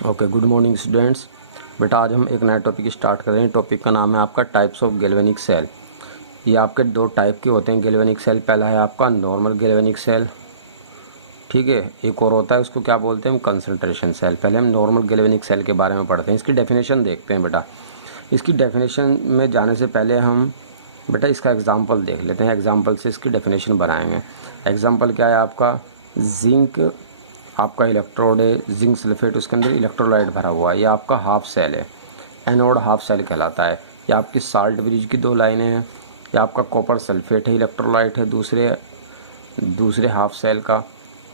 Okay, good morning students. बेटा आज हम एक नया टॉपिक स्टार्ट कर रहे हैं। टॉपिक का नाम है आपका टाइप्स ऑफ गैल्वेनिक सेल। ये आपके दो टाइप के होते हैं गैल्वेनिक सेल। पहला है आपका नॉर्मल गैल्वेनिक सेल, ठीक है। एक और होता है, उसको क्या बोलते हैं हम, कंसंट्रेशन सेल। पहले हम नॉर्मल गैल्वेनिक सेल के बारे में पढ़ते हैं। इसकी डेफिनेशन देखते हैं बेटा। इसकी डेफिनेशन में जाने से पहले हम बेटा इसका एग्जाम्पल देख लेते हैं। एग्जाम्पल से इसकी डेफिनेशन बनाएंगे। एग्जाम्पल क्या है आपका, जिंक आपका इलेक्ट्रोड है, जिंक सल्फेट, उसके अंदर इलेक्ट्रोलाइट भरा हुआ है। ये आपका हाफ सेल है, एनोड हाफ सेल कहलाता है। ये आपकी साल्ट ब्रिज की दो लाइनें हैं। ये आपका कॉपर सल्फेट है, इलेक्ट्रोलाइट है दूसरे हाफ सेल का।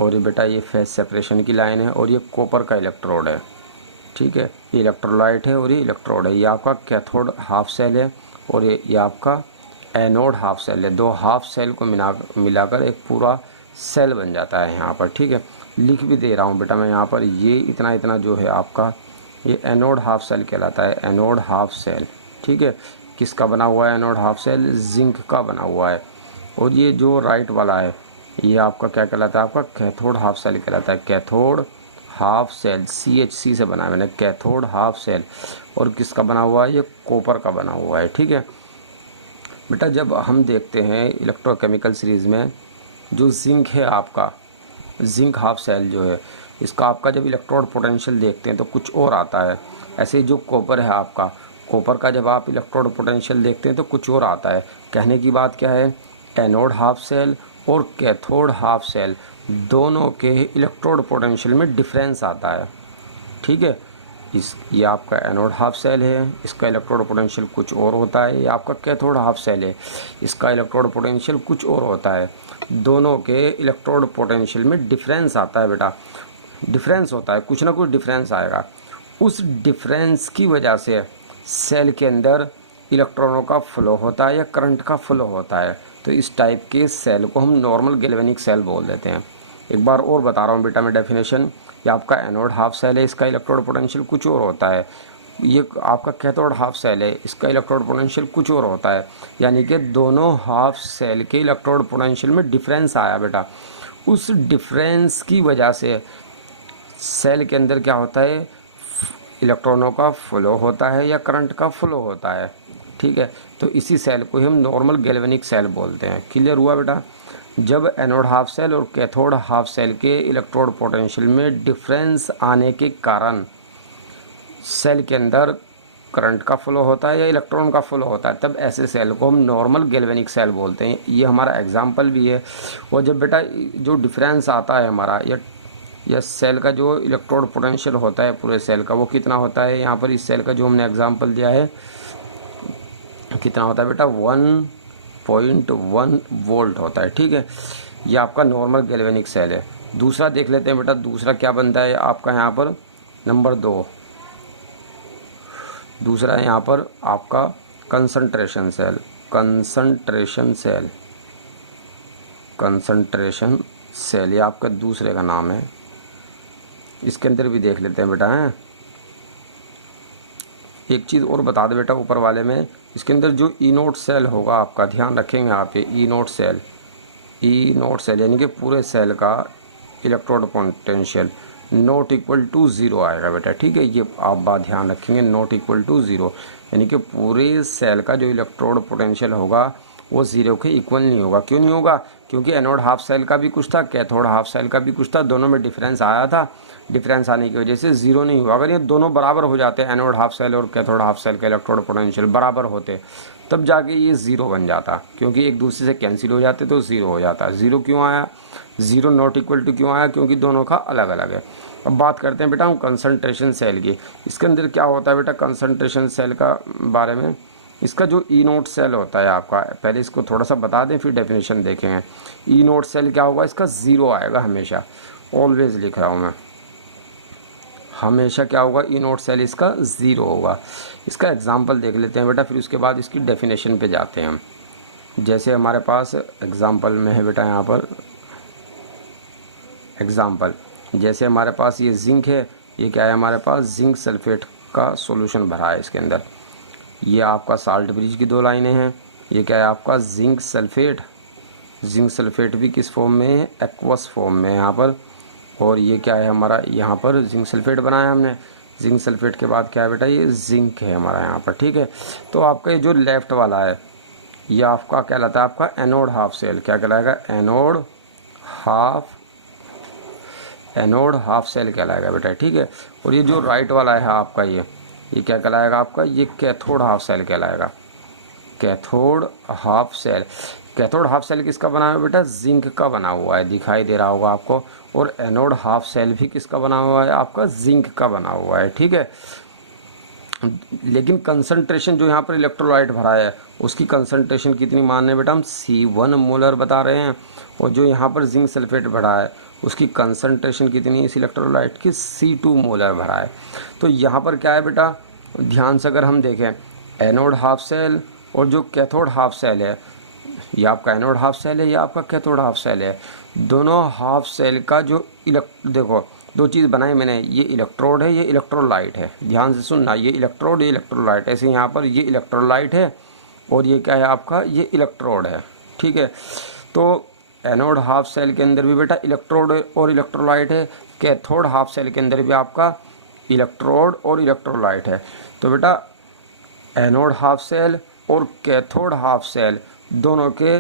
और ये बेटा ये फेज सेपरेशन की लाइन है, और ये कॉपर का इलेक्ट्रोड है, ठीक है। ये इलेक्ट्रोलाइट है और ये इलेक्ट्रोड है। ये आपका कैथोड हाफ सेल है, और ये आपका एनोड हाफ सेल है। दो हाफ सेल को मिलाकर एक पूरा सेल बन जाता है यहाँ पर, ठीक है। लिख भी दे रहा हूँ बेटा मैं यहाँ पर, ये इतना इतना जो है आपका ये एनोड हाफ सेल कहलाता है। एनोड हाफ सेल, ठीक है। किसका बना हुआ है एनोड हाफ सेल? जिंक का बना हुआ है। और ये जो राइट वाला है ये आपका क्या कहलाता है? आपका कैथोड हाफ सेल कहलाता है। कैथोड हाफ सेल, CHC से बना है मैंने, कैथोड हाफ सेल। और किसका बना हुआ है? ये कॉपर का बना हुआ है, ठीक है बेटा। जब हम देखते हैं इलेक्ट्रोकेमिकल सीरीज़ में जो जिंक है आपका, जिंक हाफ सेल जो है, इसका आपका जब इलेक्ट्रोड पोटेंशियल देखते हैं तो कुछ और आता है। ऐसे ही जो कॉपर है आपका, कॉपर का जब आप इलेक्ट्रोड पोटेंशियल देखते हैं तो कुछ और आता है। कहने की बात क्या है, एनोड हाफ सेल और कैथोड हाफ सेल दोनों के इलेक्ट्रोड पोटेंशियल में डिफरेंस आता है, ठीक है। ये आपका एनोड हाफ सेल है, इसका इलेक्ट्रोड पोटेंशियल कुछ और होता है। ये आपका कैथोड हाफ सेल है, इसका इलेक्ट्रोड पोटेंशियल कुछ और होता है। दोनों के इलेक्ट्रोड पोटेंशियल में डिफरेंस आता है बेटा, डिफरेंस होता है, कुछ ना कुछ डिफरेंस आएगा। उस डिफरेंस की वजह से सेल के अंदर इलेक्ट्रॉनों का फ्लो होता है या करंट का फ्लो होता है। तो इस टाइप के सेल को हम नॉर्मल गैल्वेनिक सेल बोल देते हैं। एक बार और बता रहा हूँ बेटा मैं डेफिनेशन। ये आपका एनोड हाफ सेल है, इसका इलेक्ट्रोड पोटेंशियल कुछ और होता है। ये आपका कैथोड हाफ सेल है, इसका इलेक्ट्रोड पोटेंशियल कुछ और होता है। यानी कि दोनों हाफ सेल के इलेक्ट्रोड पोटेंशियल में डिफरेंस आया बेटा। उस डिफरेंस की वजह से सेल के अंदर क्या होता है, इलेक्ट्रॉनों का फ्लो होता है या करंट का फ्लो होता है, ठीक है। तो इसी सेल को हम नॉर्मल गैल्वेनिक सेल बोलते हैं। क्लियर हुआ बेटा? जब एनोड हाफ सेल और कैथोड हाफ सेल के इलेक्ट्रोड पोटेंशियल में डिफरेंस आने के कारण सेल के अंदर करंट का फ्लो होता है या इलेक्ट्रॉन का फ्लो होता है, तब ऐसे सेल को हम नॉर्मल गैल्वेनिक सेल बोलते हैं। ये हमारा एग्जाम्पल भी है। और जब बेटा जो डिफरेंस आता है हमारा, या सेल का जो इलेक्ट्रोड पोटेंशियल होता है पूरे सेल का, वो कितना होता है, यहाँ पर इस सेल का जो हमने एग्जाम्पल दिया है कितना होता है बेटा, 1.1 वोल्ट होता है, ठीक है। ये आपका नॉर्मल गैल्वेनिक सेल है। दूसरा देख लेते हैं बेटा, दूसरा क्या बनता है आपका यहाँ पर, नंबर 2। दूसरा है यहाँ पर आपका concentration cell. Concentration cell, concentration cell ये आपका दूसरे का नाम है। इसके अंदर भी देख लेते हैं बेटा हैं। एक चीज़ और बता दे बेटा ऊपर वाले में, इसके अंदर जो ई नोट सेल होगा आपका, ध्यान रखेंगे आप, ये E naught cell, E naught cell यानी कि पूरे सेल का electrode potential not equal to 0 आएगा बेटा, ठीक है। ये आप बात ध्यान रखेंगे, नॉट इक्वल टू 0 यानी कि पूरे सेल का जो इलेक्ट्रोड पोटेंशियल होगा वो 0 के इक्वल नहीं होगा। क्यों नहीं होगा? क्योंकि एनोड हाफ सेल का भी कुछ था, कैथोड हाफ सेल का भी कुछ था, दोनों में डिफरेंस आया था। डिफरेंस आने की वजह से 0 नहीं हुआ। अगर ये दोनों बराबर हो जाते, एनोड हाफ सेल और कैथोड हाफ सेल के इलेक्ट्रोड पोटेंशियल बराबर होते, तब जाके ये 0 बन जाता। क्योंकि एक दूसरे से कैंसिल हो जाते तो 0 हो जाता। 0 क्यों आया? 0 नॉट इक्वल टू क्यों आया? क्योंकि दोनों का अलग अलग है। अब बात करते हैं बेटा हम कंसंट्रेशन सेल की। इसके अंदर क्या होता है बेटा कंसंट्रेशन सेल का बारे में। इसका जो ई नोट सेल होता है आपका, पहले इसको थोड़ा सा बता दें फिर डेफिनेशन देखेंगे। ई नोट सेल क्या होगा, इसका 0 आएगा हमेशा, ऑलवेज लिख रहा हूँ मैं, हमेशा क्या होगा, ई नोट सेल इसका 0 होगा। इसका एग्जाम्पल देख लेते हैं बेटा, फिर उसके बाद इसकी डेफिनेशन पे जाते हैं हम। जैसे हमारे पास एग्जाम्पल में है बेटा यहाँ पर एग्जाम्पल, जैसे हमारे पास ये जिंक है, ये क्या है हमारे पास, जिंक सल्फेट का सॉल्यूशन भरा है इसके अंदर। ये आपका साल्ट ब्रिज की दो लाइनें हैं। ये क्या है आपका जिंक सल्फेट। जिंक सल्फेट भी किस फॉर्म में है, एक्वस फॉर्म में यहाँ पर। और ये क्या है हमारा, यहाँ पर जिंक सल्फेट बनाया हमने, जिंक सल्फेट के बाद क्या है बेटा, ये जिंक है हमारा यहाँ पर, ठीक है। तो आपका ये जो लेफ्ट वाला है ये आपका कहलाता है आपका एनोड हाफ सेल। क्या कहलाएगा, एनोड हाफ सेल कहलाएगा बेटा, ठीक है। और ये जो राइट वाला है आपका ये क्या कहलाएगा आपका, ये कैथोड हाफ सेल कहलाएगा। Cathode half cell, cathode half cell किसका बना हुआ है बेटा, जिंक का बना हुआ है, दिखाई दे रहा होगा आपको। और एनोड हाफ सेल भी किसका बना हुआ है, आपका जिंक का बना हुआ है, ठीक है। लेकिन कंसंट्रेशन जो यहाँ पर इलेक्ट्रोलाइट भरा है उसकी कंसंट्रेशन कितनी मान रहे हैं बेटा, हम C1 मोलर बता रहे हैं। और जो यहाँ पर जिंक सल्फेट भरा है उसकी कंसंट्रेशन कितनी है इस इलेक्ट्रोलाइट की, C2 मोलर भरा है। तो यहाँ पर क्या है बेटा, ध्यान से अगर हम देखें, एनोड हाफ सेल और जो कैथोड हाफ सेल है, ये आपका एनोड हाफ सेल है, ये आपका कैथोड हाफ सेल है। दोनों हाफ सेल का जो देखो दो चीज़ बनाई मैंने, ये इलेक्ट्रोड है, ये इलेक्ट्रोलाइट है। ध्यान से सुनना, ये इलेक्ट्रोड, ये इलेक्ट्रोलाइट। ऐसे यहाँ पर ये इलेक्ट्रोलाइट है और ये क्या है आपका, ये इलेक्ट्रोड है, ठीक है। तो एनोड हाफ सेल के अंदर भी बेटा इलेक्ट्रोड और इलेक्ट्रोलाइट है, कैथोड हाफ सेल के अंदर भी आपका इलेक्ट्रोड और इलेक्ट्रोलाइट है। तो बेटा एनोड हाफ सेल और कैथोड हाफ सेल दोनों के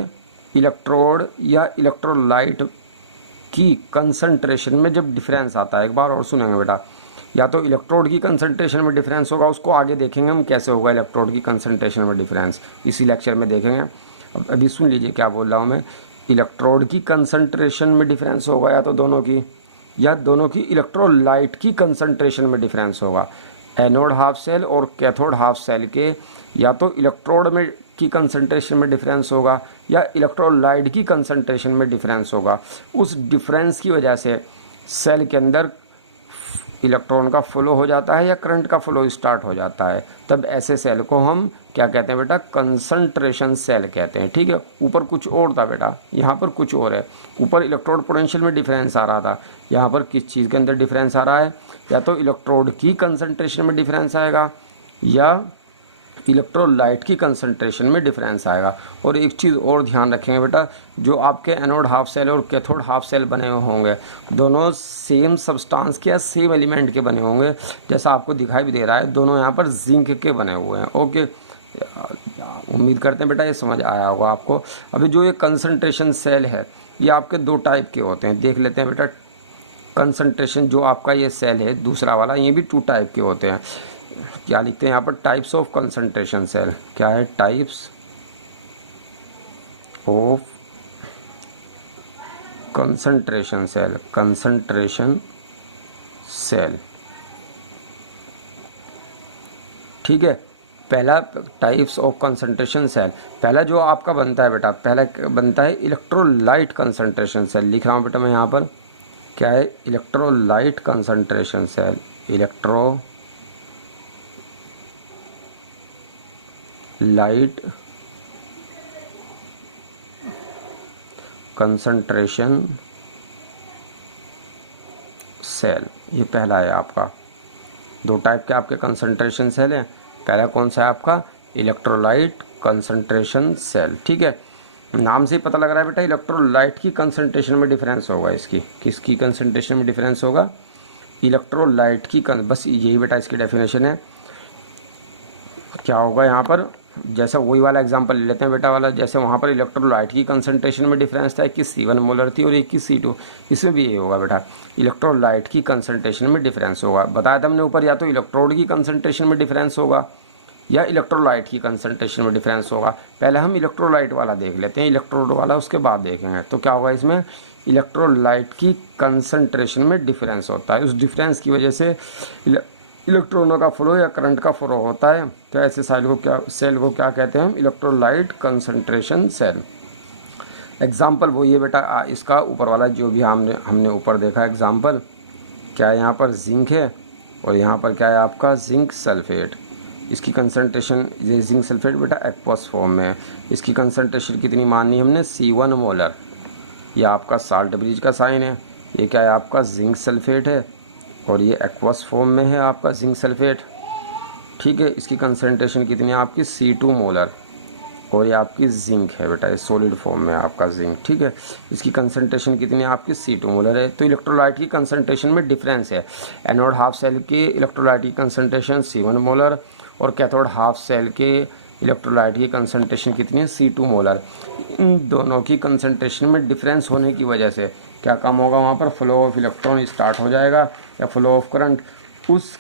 इलेक्ट्रोड या इलेक्ट्रोलाइट की कंसंट्रेशन में जब डिफरेंस आता है, एक बार और सुनेंगे बेटा, या तो इलेक्ट्रोड की कंसंट्रेशन में डिफरेंस होगा, उसको आगे देखेंगे हम कैसे होगा इलेक्ट्रोड की कंसंट्रेशन में डिफरेंस, इसी लेक्चर में देखेंगे। अब अभी सुन लीजिए क्या बोल रहा हूँ मैं, इलेक्ट्रोड की कंसंट्रेशन में डिफरेंस होगा या तो दोनों की, या दोनों की इलेक्ट्रोलाइट की कंसंट्रेशन में डिफरेंस होगा। एनोड हाफ सेल और कैथोड हाफ सेल के या तो इलेक्ट्रोड में की कंसंट्रेशन में डिफरेंस होगा या इलेक्ट्रोलाइट की कंसंट्रेशन में डिफरेंस होगा। उस डिफरेंस की वजह से सेल के अंदर इलेक्ट्रॉन का फ्लो हो जाता है या करंट का फ्लो स्टार्ट हो जाता है। तब ऐसे सेल को हम क्या कहते हैं बेटा, कंसंट्रेशन सेल कहते हैं, ठीक है। ऊपर कुछ और था बेटा, यहाँ पर कुछ और है। ऊपर इलेक्ट्रोड पोटेंशियल में डिफरेंस आ रहा था, यहाँ पर किस चीज़ के अंदर डिफरेंस आ रहा है, या तो इलेक्ट्रोड की कंसंट्रेशन में डिफरेंस आएगा या इलेक्ट्रोलाइट की कंसंट्रेशन में डिफरेंस आएगा। और एक चीज़ और ध्यान रखेंगे बेटा, जो आपके एनोड हाफ सेल और कैथोड हाफ सेल बने हुए होंगे दोनों सेम सब्सटेंस के या सेम एलिमेंट के बने होंगे, जैसा आपको दिखाई भी दे रहा है, दोनों यहाँ पर जिंक के बने हुए हैं। ओके, उम्मीद करते हैं बेटा ये समझ आया होगा आपको। अभी जो ये कंसंट्रेशन सेल है ये आपके दो टाइप के होते हैं, देख लेते हैं बेटा। कंसंट्रेशन जो आपका ये सेल है दूसरा वाला, ये भी 2 टाइप के होते हैं। क्या लिखते हैं यहाँ पर, टाइप्स ऑफ कंसंट्रेशन सेल। क्या है, types of concentration cell, concentration cell, ठीक है। पहला टाइप्स ऑफ कंसंट्रेशन सेल, पहला जो आपका बनता है बेटा, पहला बनता है इलेक्ट्रोलाइट कंसंट्रेशन सेल। लिख रहा हूँ बेटा मैं यहाँ पर, क्या है, electrolyte concentration cell, light concentration cell, ये पहला है आपका। 2 टाइप के आपके कंसंट्रेशन सेल हैं। पहला कौन सा है आपका, इलेक्ट्रोलाइट कंसंट्रेशन सेल, ठीक है। नाम से ही पता लग रहा है बेटा इलेक्ट्रोलाइट की कंसंट्रेशन में डिफरेंस होगा। इसकी किसकी कंसंट्रेशन में डिफरेंस होगा, इलेक्ट्रोलाइट की बस यही बेटा इसकी डेफिनेशन है। क्या होगा यहाँ पर, जैसा वही वाला एग्जांपल ले लेते हैं बेटा वाला, जैसे वहाँ पर इलेक्ट्रोलाइट की कंसंट्रेशन में डिफरेंस था, 21 C1 मोलर थी और 21 C2, इसमें भी ये होगा बेटा, इलेक्ट्रोलाइट की कंसंट्रेशन में डिफरेंस होगा। बताया था हमने ऊपर, या तो इलेक्ट्रोड की कंसंट्रेशन में डिफरेंस होगा या इलेक्ट्रोलाइट की कंसंट्रेशन में डिफरेंस होगा। पहले हम इलेक्ट्रोलाइट वाला देख लेते हैं, इलेक्ट्रोड वाला उसके बाद देखेंगे। तो क्या होगा इसमें, इलेक्ट्रोलाइट की कंसंट्रेशन में डिफरेंस होता है, उस डिफरेंस की वजह से इलेक्ट्रॉनों का फ्लो या करंट का फ्लो होता है। तो ऐसे सेल को क्या कहते हैं, इलेक्ट्रोलाइट कंसंट्रेशन सेल। एग्जाम्पल वो ये बेटा इसका ऊपर वाला जो भी हमने ऊपर देखा एग्जाम्पल, क्या है यहाँ पर जिंक है और यहाँ पर क्या है आपका जिंक सल्फेट। इसकी कंसंट्रेशन, ये जिंक सल्फेट बेटा एक्वस फॉर्म में है, इसकी कंसंट्रेशन कितनी मानी हमने, C1 मोलर। ये आपका साल्ट ब्रिज का साइन है। ये क्या है आपका जिंक सल्फेट है और ये एक्वस फॉर्म में है आपका जिंक सल्फेट, ठीक है। इसकी कंसंट्रेशन कितनी है आपकी, C2 मोलर। और ये आपकी जिंक है बेटा, ये सॉलिड फॉर्म में आपका जिंक, ठीक है। इसकी कंसंट्रेशन कितनी है आपकी, C2 मोलर है। तो इलेक्ट्रोलाइट की कंसंट्रेशन में डिफरेंस है। एनोड हाफ सेल के इलेक्ट्रोलाइट की कंसंट्रेशन C1 मोलर और कैथोड हाफ सेल के इलेक्ट्रोलाइट की कंसंट्रेशन कितनी है, C2 मोलर। इन दोनों की कंसंट्रेशन में डिफरेंस होने की वजह से क्या काम होगा, वहाँ पर फ्लो ऑफ इलेक्ट्रॉन स्टार्ट हो जाएगा या फ्लो ऑफ करंट। उस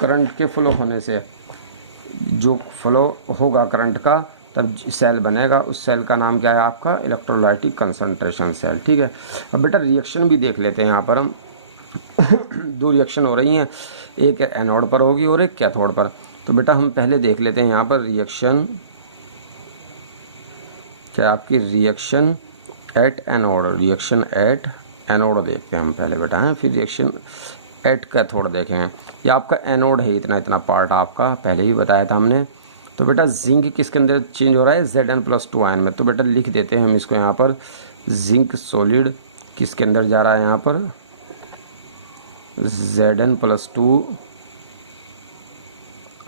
करंट के फ्लो होने से जो फ्लो होगा करंट का, तब सेल बनेगा। उस सेल का नाम क्या है आपका, इलेक्ट्रोलाइटिक कंसंट्रेशन सेल, ठीक है। अब बेटा रिएक्शन भी देख लेते हैं। यहाँ पर हम दो रिएक्शन हो रही हैं, एक एनोड पर होगी और एक कैथोड पर। तो बेटा हम पहले देख लेते हैं यहाँ पर रिएक्शन क्या आपकी, reaction at anode, reaction at anode देखते हैं हम पहले बेटा हैं, फिर रिएक्शन एट कैथोड देखेंगे। ये आपका एनोड है, इतना इतना पार्ट आपका पहले ही बताया था हमने। तो बेटा जिंक किसके अंदर चेंज हो रहा है, Zn+2 आयन में। तो बेटा लिख देते हैं हम इसको यहाँ पर, जिंक सॉलिड किसके अंदर जा रहा है यहाँ पर, Zn+2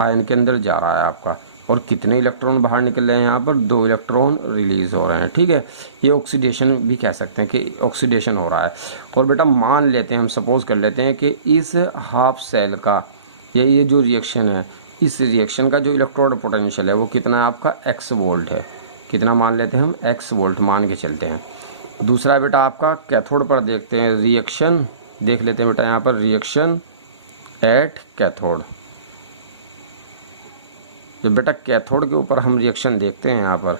आयन के अंदर जा रहा है आपका। और कितने इलेक्ट्रॉन बाहर निकल रहे हैं यहाँ पर, 2 इलेक्ट्रॉन रिलीज हो रहे हैं, ठीक है। ये ऑक्सीडेशन भी कह सकते हैं कि ऑक्सीडेशन हो रहा है। और बेटा मान लेते हैं हम, सपोज कर लेते हैं कि इस हाफ सेल का ये जो रिएक्शन है, इस रिएक्शन का जो इलेक्ट्रोड पोटेंशियल है वो कितना है आपका, x वोल्ट है। कितना मान लेते हैं हम, x वोल्ट मान के चलते हैं। दूसरा बेटा आपका कैथोड पर देखते हैं, रिएक्शन देख लेते हैं बेटा यहाँ पर, रिएक्शन एट कैथोड। तो बेटा कैथोड के ऊपर हम रिएक्शन देखते हैं, यहाँ पर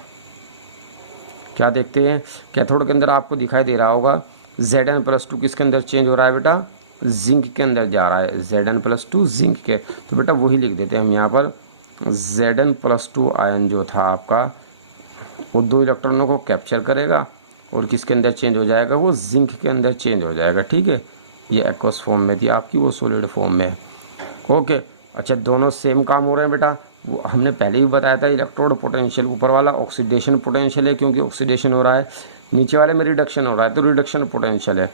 क्या देखते हैं, कैथोड के अंदर आपको दिखाई दे रहा होगा Zn+2 किसके अंदर चेंज हो रहा है बेटा, जिंक के अंदर जा रहा है, Zn+2 जिंक के। तो बेटा वही लिख देते हैं हम यहाँ पर, Zn+2 आयन जो था आपका वो 2 इलेक्ट्रॉनों को कैप्चर करेगा और किसके अंदर चेंज हो जाएगा, वो जिंक के अंदर चेंज हो जाएगा, ठीक है। ये एक्वस फॉर्म में थी आपकी, वो सॉलिड फॉर्म में है, ओके। अच्छा दोनों सेम काम हो रहे हैं बेटा, वो हमने पहले ही बताया था। इलेक्ट्रोड पोटेंशियल ऊपर वाला ऑक्सीडेशन पोटेंशियल है, क्योंकि ऑक्सीडेशन हो रहा है। नीचे वाले में रिडक्शन हो रहा है, तो रिडक्शन पोटेंशियल है।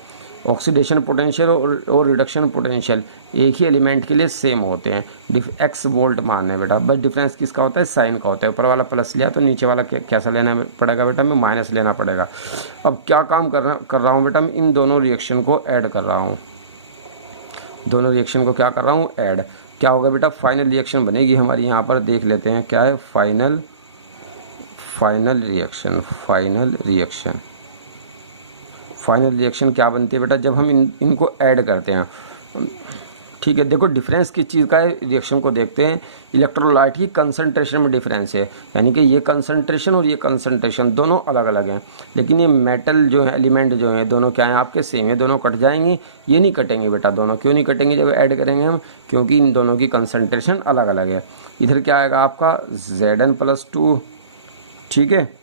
ऑक्सीडेशन पोटेंशियल और रिडक्शन पोटेंशियल एक ही एलिमेंट के लिए सेम होते हैं, x वोल्ट मान है बेटा। बस डिफरेंस किसका होता है, साइन का होता है। ऊपर वाला प्लस लिया तो नीचे वाला कैसा लेना पड़ेगा बेटा, में माइनस लेना पड़ेगा। अब क्या काम कर रहा हूँ बेटा, मैं इन दोनों रिएक्शन को ऐड कर रहा हूँ। दोनों रिएक्शन को क्या कर रहा हूँ, ऐड। क्या होगा बेटा, फाइनल रिएक्शन बनेगी हमारी। यहाँ पर देख लेते हैं क्या है, फाइनल रिएक्शन। फाइनल रिएक्शन क्या बनती है बेटा, जब हम इनको ऐड करते हैं, ठीक है। देखो डिफरेंस किस चीज़ का है, रिएक्शन को देखते हैं। इलेक्ट्रोलाइट की कंसंट्रेशन में डिफरेंस है, यानी कि ये कंसंट्रेशन और ये कंसंट्रेशन दोनों अलग अलग हैं। लेकिन ये मेटल जो है, एलिमेंट जो है, दोनों क्या हैं आपके, सेम है। दोनों कट जाएंगे, ये नहीं कटेंगे बेटा। दोनों क्यों नहीं कटेंगे जब ऐड करेंगे हम, क्योंकि इन दोनों की कंसंट्रेशन अलग अलग है। इधर क्या आएगा आपका, Zn+2, ठीक है।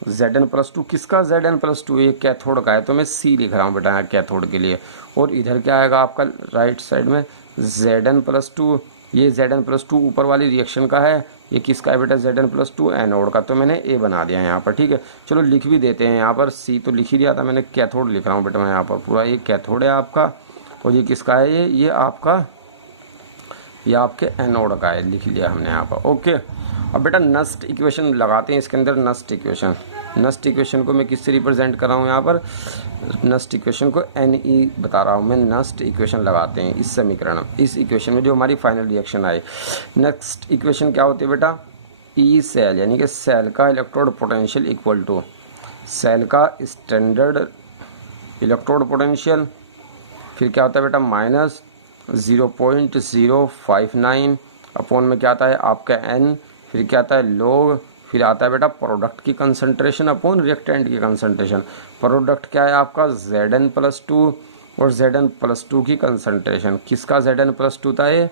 Zn+2 किसका, Zn+2 ये कैथोड का है, तो मैं C लिख रहा हूँ बेटा यहाँ कैथोड के लिए। और इधर क्या आएगा आपका राइट साइड में, Zn+2, ये Zn+2 ऊपर वाली रिएक्शन का है। ये किसका है बेटा, Zn+2 एनोड का। तो मैंने A बना दिया यहाँ पर, ठीक है। चलो लिख भी देते हैं यहाँ पर, C तो लिख ही दिया था मैंने, कैथोड लिख रहा हूँ बेटा मैं यहाँ पर पूरा। ये कैथोड है आपका, और ये किसका है, ये आपका, ये आपके एनोड का है, लिख लिया हमने यहाँ पर, ओके। अब बेटा नस्ट इक्वेशन लगाते हैं इसके अंदर। नस्ट इक्वेशन को मैं किससे रिप्रेजेंट कर रहा हूँ यहाँ पर, नस्ट इक्वेशन को Ne बता रहा हूँ मैं। नस्ट इक्वेशन लगाते हैं इस समीकरण, इस इक्वेशन में जो हमारी final reaction I. Next equation क्या होती है बेटा, ई सेल, यानी कि सेल का electrode potential equal to cell का स्टैंडर्ड इलेक्ट्रोड पोटेंशियल। फिर क्या होता है बेटा, माइनस 0.059 अपॉन में क्या आता है आपका n, फिर क्या आता है log, फिर आता है बेटा प्रोडक्ट की कंसंट्रेशन अपॉन रिएक्टेंट की कंसंट्रेशन। प्रोडक्ट क्या है आपका, Zn+2 और Zn+2 की कंसंट्रेशन। किसका Zn+2 था, ये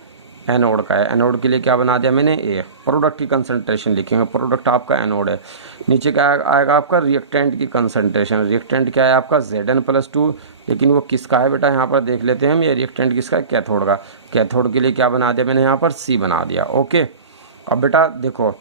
एनोड का है। एनोड के लिए क्या बना दिया मैंने, ए। प्रोडक्ट की कंसंट्रेशन लिखेंगे, प्रोडक्ट आपका एनोड है। नीचे क्या आएगा आपका, रिएक्टेंट की कंसंट्रेशन। रिएक्टेंट क्या है आपका, Zn+2, लेकिन वो किसका है बेटा, यहाँ पर देख लेते हैं हम। ये रिएक्टेंट किसका है, कैथोड का। कैथोड के लिए क्या बना दिया मैंने यहाँ पर, C बना दिया, ओके। अब बेटा देखो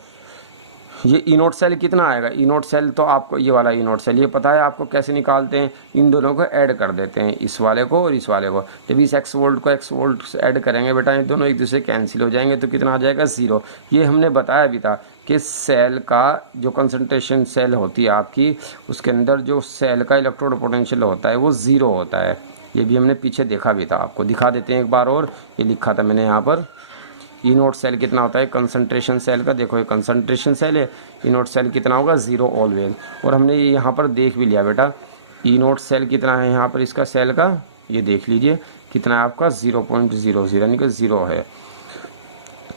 ये ई नोट सेल कितना आएगा, ई नोट सेल तो आपको ये वाला ई नोट सेल ये पता है आपको कैसे निकालते हैं, इन दोनों को ऐड कर देते हैं, इस वाले को और इस वाले को। जब इस एक्स वोल्ट को एक्स वोल्ट ऐड करेंगे बेटा ये दोनों एक दूसरे कैंसिल हो जाएंगे, तो कितना आ जाएगा 0। ये हमने बताया भी था कि सेल का जो कंसंट्रेशन सेल होती है आपकी, उसके अंदर जो सेल का इलेक्ट्रोड पोटेंशियल होता है वो 0 होता है। ये भी हमने पीछे देखा भी था, आपको दिखा देते हैं एक बार और। ये लिखा था मैंने यहाँ पर, ई नोट सेल कितना होता है कंसंट्रेशन सेल का, देखो ये कंसंट्रेशन सेल है, ई नोट सेल कितना होगा 0 ऑलवेज। और हमने यहाँ पर देख भी लिया बेटा ई नोट सेल कितना है यहाँ पर इसका सेल का, ये देख लीजिए कितना है आपका 0.00 यानी कि 0 है।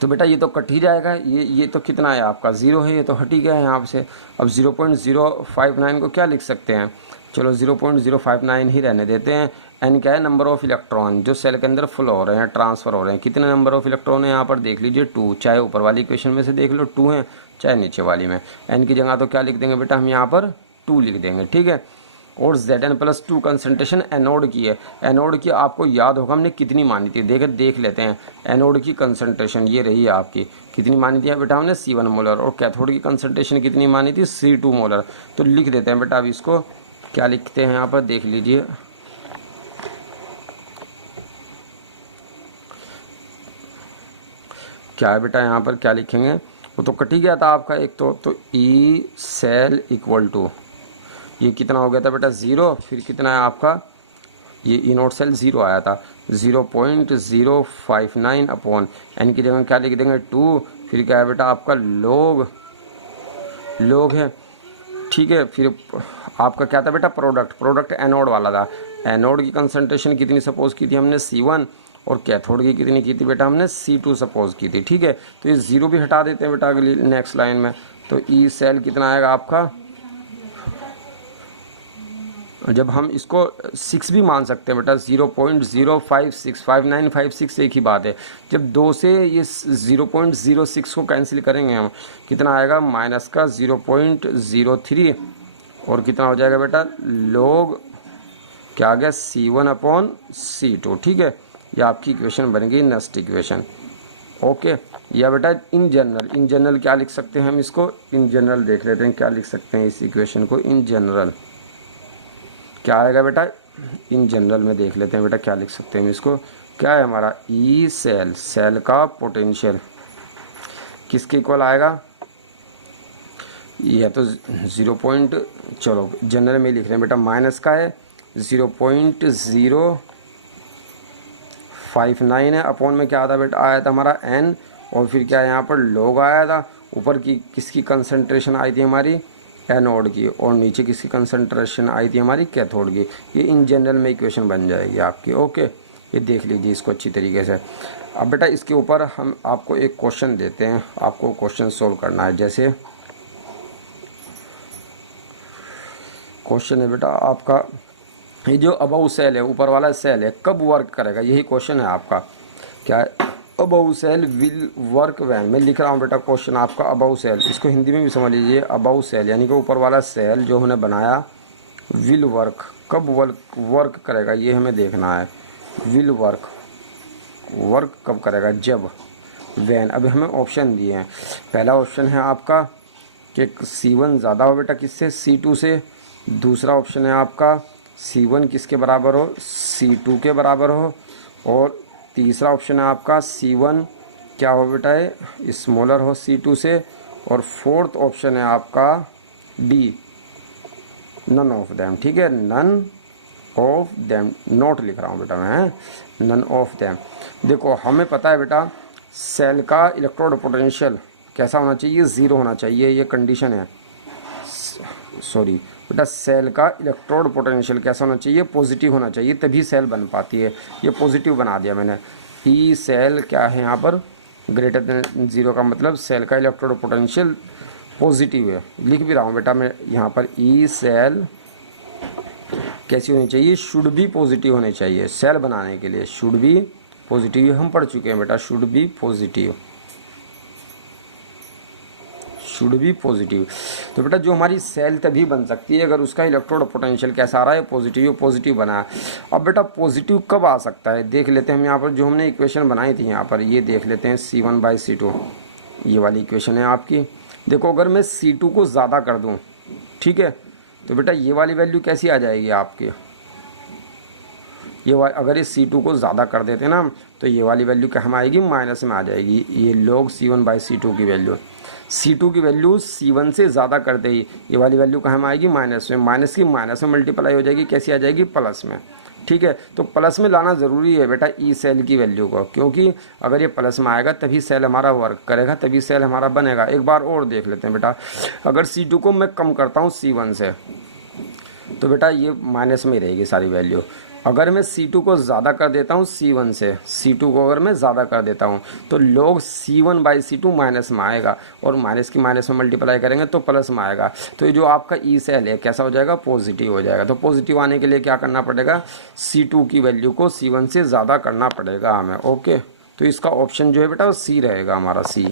तो बेटा ये तो कट ही जाएगा, ये तो कितना है आपका 0 है, ये तो हट ही गया है यहाँ से। अब 0.059 को क्या लिख सकते हैं, चलो 0.059 ही रहने देते हैं। एन क्या है, नंबर ऑफ इलेक्ट्रॉन जो सेल के अंदर फ्लो हो रहे हैं, ट्रांसफ़र हो रहे हैं। कितने नंबर ऑफ इलेक्ट्रॉन है यहाँ पर देख लीजिए 2, चाहे ऊपर वाली इक्वेशन में से देख लो 2 है, चाहे नीचे वाली में। एन की जगह तो क्या लिख देंगे बेटा हम यहाँ पर 2 लिख देंगे, ठीक है। और Zn+2 कंसंट्रेशन एनोड की है। एनोड की आपको याद होगा हमने कितनी मानी थी, देख लेते हैं। एनोड की कंसंट्रेशन ये रही है आपकी, कितनी मानी थी बेटा हमने C1 मोलर। और कैथोड की कंसंट्रेशन कितनी मानी थी C2 मोलर। तो लिख देते हैं बेटा अब इसको, क्या लिखते हैं यहाँ पर देख लीजिए, क्या है बेटा यहाँ पर क्या लिखेंगे, वो तो कट ही गया था आपका एक तो ई सेल इक्वल टू ये कितना हो गया था बेटा 0, फिर कितना है आपका ये ई नोट सेल 0 आया था 0.059 अपॉन एन की जगह क्या लिख देंगे 2, फिर क्या है बेटा आपका लोग है, ठीक है। फिर आपका क्या था बेटा प्रोडक्ट एनोड वाला था। एनोड की कंसंट्रेशन कितनी सपोज की थी हमने C1, और कैथोड की कितनी की थी बेटा हमने C2 सपोज की थी, ठीक है। तो ये 0 भी हटा देते हैं बेटा अगली नेक्स्ट लाइन में। तो ई सेल कितना आएगा आपका, जब हम इसको 6 भी मान सकते हैं बेटा 0.0565956 एक ही बात है। जब 2 से ये 0.06 को कैंसिल करेंगे हम, कितना आएगा माइनस का 0.03, और कितना हो जाएगा बेटा लोग क्या आ गया C1/C2, ठीक है। ये आपकी इक्वेशन बन गई नेक्स्ट इक्वेशन, ओके। या बेटा इन जनरल क्या लिख सकते हैं हम इसको, इन जनरल देख लेते हैं क्या लिख सकते हैं इस इक्वेशन को। इन जनरल क्या आएगा बेटा, इन जनरल में देख लेते हैं बेटा क्या लिख सकते हैं इसको। क्या है हमारा ई सेल का पोटेंशियल किसके इक्वल आएगा, यह तो 0. चलो जनरल में लिख रहे हैं बेटा माइनस का है 0.059 है, अपॉन में क्या था बेटा आया था हमारा एन, और फिर क्या यहाँ पर लोग आया था। ऊपर की किसकी कंसंट्रेशन आई थी हमारी एनोड की, और नीचे किसकी कंसंट्रेशन आई थी हमारी कैथोड की। ये इन जनरल में इक्वेशन बन जाएगी आपकी, ओके। ये देख लीजिए इसको अच्छी तरीके से। अब बेटा इसके ऊपर हम आपको एक क्वेश्चन देते हैं, आपको क्वेश्चन सोल्व करना है। जैसे क्वेश्चन है बेटा आपका, ये जो अबव सेल है ऊपर वाला सेल है कब वर्क करेगा, यही क्वेश्चन है आपका। क्या है above cell will work when, मैं लिख रहा हूँ बेटा क्वेश्चन आपका अबव सेल, इसको हिंदी में भी समझ लीजिए। अबव सेल यानी कि ऊपर वाला सेल जो हमने बनाया विल वर्क, कब वर्क करेगा ये हमें देखना है। विल वर्क कब करेगा, जब, व्हेन। अभी हमें ऑप्शन दिए हैं, पहला ऑप्शन है आपका कि C1 ज़्यादा हो बेटा किससे C2 से, दूसरा ऑप्शन है आपका C1 किसके बराबर हो C2 के बराबर हो, और तीसरा ऑप्शन है आपका C1 क्या हो बेटा है स्मॉलर हो C2 से, और फोर्थ ऑप्शन है आपका डी नन ऑफ देम, ठीक है। नन ऑफ देम, नोट लिख रहा हूँ बेटा मैं, नन ऑफ देम। देखो हमें पता है बेटा सेल का इलेक्ट्रोड पोटेंशियल कैसा होना चाहिए, 0 होना चाहिए, ये कंडीशन है। सॉरी बेटा सेल का इलेक्ट्रोड पोटेंशियल कैसा होना चाहिए, पॉजिटिव होना चाहिए, तभी सेल बन पाती है। ये पॉजिटिव बना दिया मैंने। ई सेल क्या है यहाँ पर ग्रेटर देन 0 का मतलब सेल का इलेक्ट्रोड पोटेंशियल पॉजिटिव है, लिख भी रहा हूँ बेटा मैं यहाँ पर। ई सेल कैसी होनी चाहिए, शुड बी पॉजिटिव होनी चाहिए, सेल बनाने के लिए शुड बी पॉजिटिव हम पढ़ चुके हैं बेटा, should be positive, should be positive. तो बेटा जो हमारी सेल तभी बन सकती है अगर उसका इलेक्ट्रोड पोटेंशियल कैसा आ रहा है, पॉजिटिव बना है। अब बेटा पॉजिटिव कब आ सकता है देख लेते हैं हम यहाँ पर, जो हमने इक्वेशन बनाई थी यहाँ पर, ये देख लेते हैं C1/C2, ये वाली इक्वेशन है आपकी। देखो अगर मैं C2 को ज़्यादा कर दूँ, ठीक है, तो बेटा ये वाली वैल्यू कैसी आ जाएगी आपकी, अगर ये C2 को ज़्यादा कर देते ना तो ये वाली वैल्यू क्या हम आएगी, माइनस में आ जाएगी। ये log C1/C2 की वैल्यू, C2 की वैल्यू C1 से ज़्यादा करते ही ये वाली वैल्यू कहाँ में आएगी, माइनस में। माइनस की माइनस में मल्टीप्लाई हो जाएगी, कैसी आ जाएगी, प्लस में। ठीक है, तो प्लस में लाना ज़रूरी है बेटा ई सेल की वैल्यू को, क्योंकि अगर ये प्लस में आएगा तभी सेल हमारा वर्क करेगा, तभी सेल हमारा बनेगा। एक बार और देख लेते हैं बेटा, अगर C2 को मैं कम करता हूँ C1 से तो बेटा ये माइनस में ही रहेगी सारी वैल्यू। अगर मैं C2 को ज़्यादा कर देता हूँ C1 से, C2 को अगर मैं ज़्यादा कर देता हूँ तो log C1/C2 माइनस में आएगा, और माइनस की माइनस में मल्टीप्लाई करेंगे तो प्लस में आएगा। तो ये जो आपका ई सेल है कैसा हो जाएगा, पॉजिटिव हो जाएगा। तो पॉजिटिव आने के लिए क्या करना पड़ेगा, C2 की वैल्यू को C1 से ज़्यादा करना पड़ेगा हमें। ओके, तो इसका ऑप्शन जो है बेटा वो C रहेगा हमारा, C।